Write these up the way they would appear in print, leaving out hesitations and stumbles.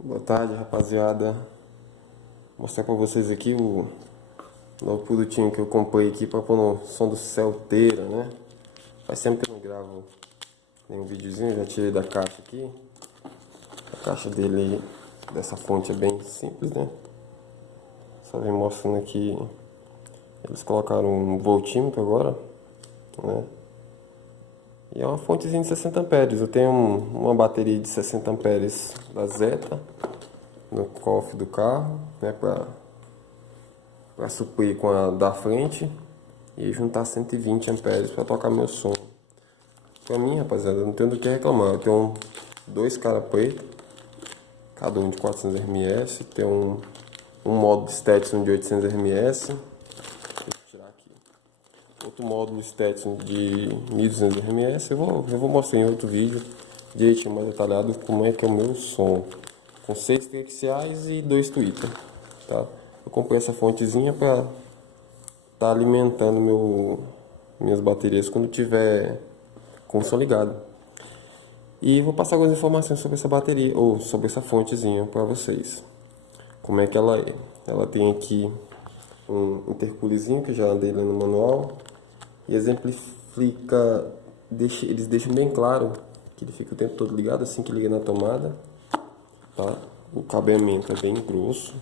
Boa tarde, rapaziada. Vou mostrar pra vocês aqui o novo produtinho que eu comprei aqui pra pôr no som do Celteira, né? Faz tempo que eu não gravo nenhum videozinho, já tirei da caixa aqui. A caixa dele, dessa fonte, é bem simples, né? Só vem mostrando aqui. Eles colocaram um voltímetro agora, né? E é uma fontezinha de 60 amperes. Eu tenho uma bateria de 60 amperes da Zeta no cofre do carro, né, para suprir com a da frente e juntar 120 amperes para tocar meu som. Pra mim, rapaziada, eu não tenho do que reclamar. Eu tenho dois cara preto, cada um de 400 ms, tem um módulo Stetson de 800 ms. Deixa eu tirar aqui. Outro módulo Stetson de 1200 ms. Eu vou mostrar em outro vídeo direitinho mais detalhado como é que é o meu som, com 6 triaxiais e 2 Twitter, tá? Eu comprei essa fontezinha para tá alimentando minhas baterias quando tiver com o som ligado. E vou passar algumas informações sobre essa bateria ou sobre essa fontezinha para vocês. Como é que ela é? Ela tem aqui um intercoolерzinho que eu já andei lendo no manual e exemplifica, eles deixam bem claro que ele fica o tempo todo ligado assim que liga na tomada, tá? O cabeamento é bem grosso.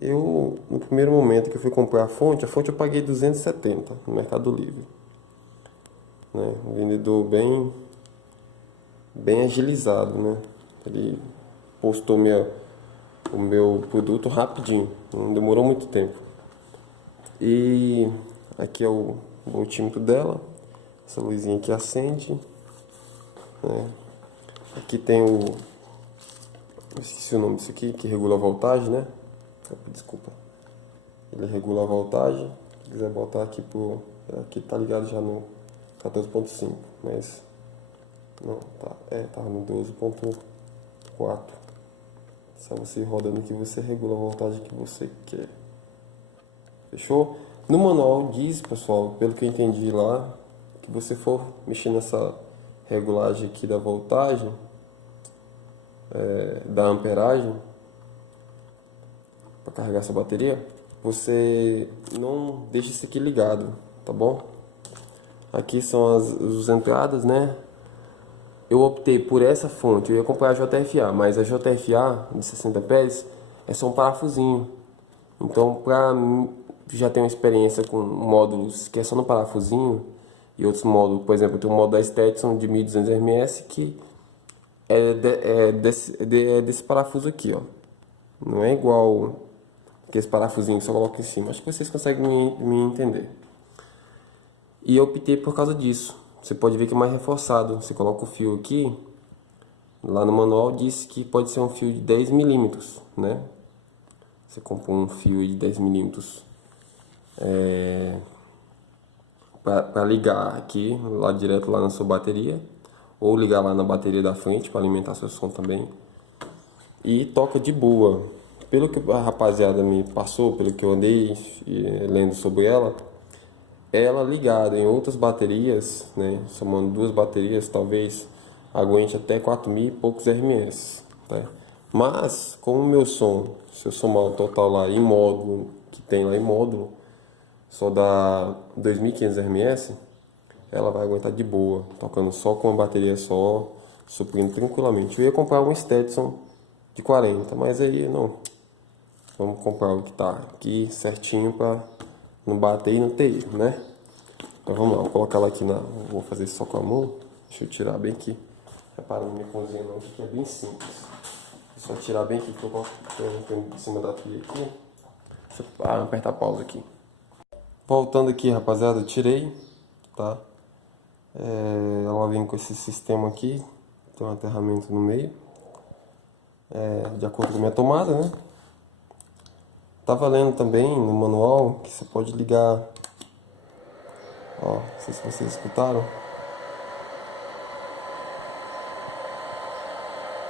No primeiro momento que eu fui comprar a fonte eu paguei 270 no Mercado Livre, né? Um vendedor bem agilizado, né? Ele postou o meu produto rapidinho, não demorou muito tempo. E aqui é o voltímetro dela, essa luzinha aqui acende, né? Aqui tem eu esqueci o nome disso aqui, que regula a voltagem, né? Desculpa. Ele regula a voltagem. Se quiser botar aqui aqui tá ligado já no 14.5, mas não, tá no 12.4. Só você rodando que você regula a voltagem que você quer. Fechou? No manual diz, pessoal, pelo que eu entendi lá, que você for mexer nessa regulagem aqui da voltagem, da amperagem, para carregar essa bateria, você não deixa isso aqui ligado, tá bom? Aqui são as entradas, né? Eu optei por essa fonte, eu ia comprar a JFA, mas a JFA de 60 pés é só um parafusinho. Então, já tenho experiência com módulos que é só no parafusinho e outros módulos, por exemplo, eu tenho um módulo da Stetson de 1200 ms que é desse parafuso aqui, ó. Não é igual esse parafusinho que só coloca em cima. Acho que vocês conseguem me entender. E eu optei por causa disso. Você pode ver que é mais reforçado. Você coloca o fio aqui. Lá no manual diz que pode ser um fio de 10 milímetros, né? Você compra um fio de 10 milímetros para ligar aqui, lá direto lá na sua bateria. Ou ligar lá na bateria da frente para alimentar seu som também. E toca de boa. Pelo que a rapaziada me passou, pelo que eu andei lendo sobre ela ligada em outras baterias, né, somando duas baterias, talvez aguente até 4.000 e poucos RMS, tá? Mas, como o meu som, se eu somar o total lá em módulo, que tem lá em módulo, só dá 2.500 RMS, ela vai aguentar de boa, tocando só com uma bateria só, suprindo tranquilamente. Eu ia comprar um Stetson de 40, mas aí não. Vamos comprar o que tá aqui certinho para não bater e não ter erro, né? Então vamos lá, vou colocar ela aqui vou fazer isso só com a mão. Deixa eu tirar bem aqui. Repara na minha cozinha não, que é bem simples. É só tirar bem aqui que eu coloco em cima da pia aqui. Deixa eu apertar a pausa aqui. Voltando aqui, rapaziada, eu tirei, tá? Ela vem com esse sistema aqui, tem um aterramento no meio, de acordo com a minha tomada, né? Tava lendo também no manual que você pode ligar, ó, não sei se vocês escutaram,